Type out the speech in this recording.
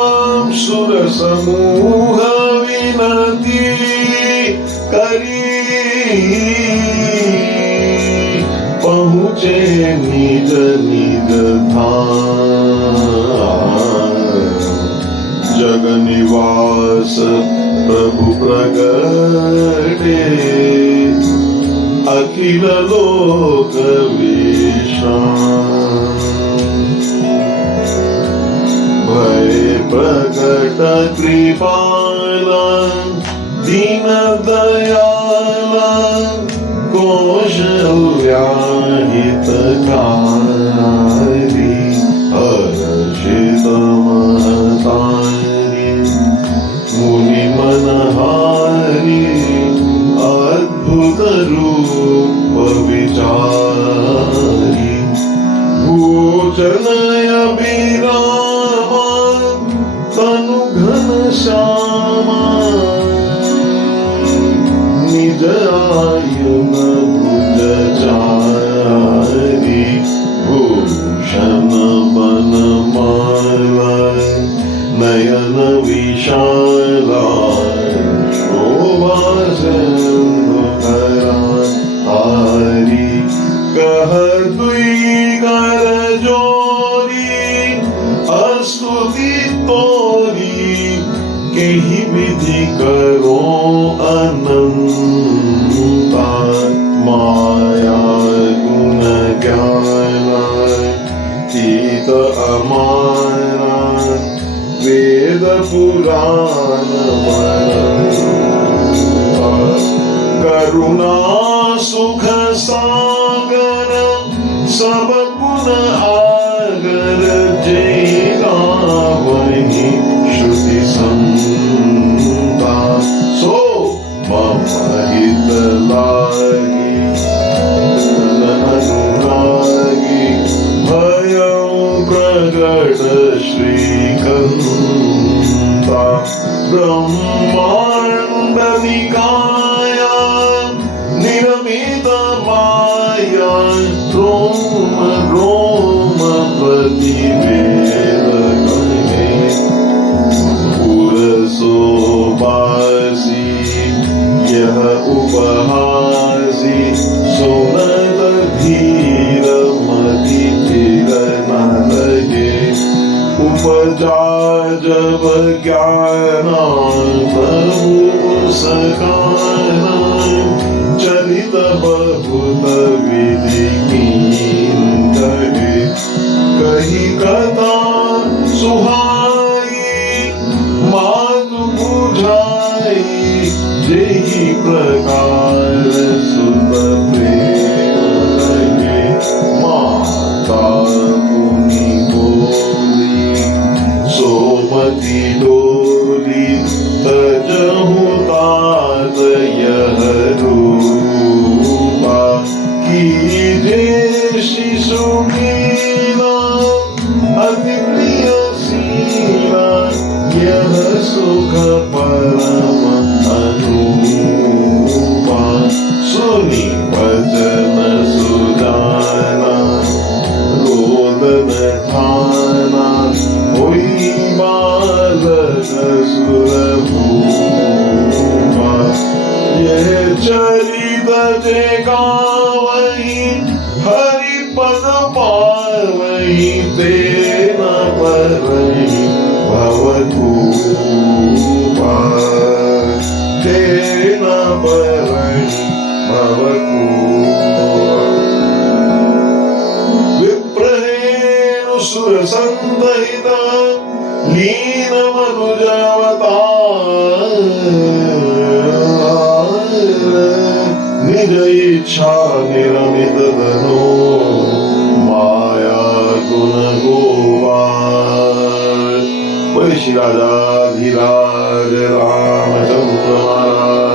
सुर समूह विनती करी पहुँचे निज निज धाम। जग निवास प्रभु प्रगटे अखिल लोक विश्राम। भय प्रकट कृपाला दीन दयाला कौशल्याहितकारी हर्षित महतारी मुनि मनहारी अद्भुत रूप विचारी भूषणय विरामा तनु घन श्यामा निज आयुन भुज चारी भूषण बन माला नयन विशाला शोभा सिंधुधरा हारी कह दुई कर जोरी स्तुति तोरी केहि विधि करो अनंता माया गुण ज्ञान तीत अमारा वेद पुराण करुणा सुख सागर सब गुण आगर जैना वही श्रुति संता सो मम हित लागी अनुरागी भयं प्रगट श्रीकंता ब्रह्मांड निकाया निरमित माया रोम रोम प्रतिवेद कहे पुरसोबासी यह उपहासी सुनत धीर मति धीर न लगे उपजा जब ज्ञान प्रभु सकाना चलित बहुत विधि कीन्ही कही कथा सुहाई मातु बुझाई जेहि प्रकार सुत प्रेम लगे माता मुनि बोली सोमति डोली तजहु तात यह रूपा कीजे शिशु मीना अति प्रिय सीला यह सुख परम अनुपा सुनी वचन सुजाना रोदन ठाना होई बालक सुरभूपा यह चरित जे गावहि हरि पद पावहि ते न परहि भवकूपा ते न परहि भवकूपा विप्रहेणु सुर संदहित लीन मनुजावतार निज इच्छा निरमित धनो माया गुण गोपाल। श्री राजा धीराज राम।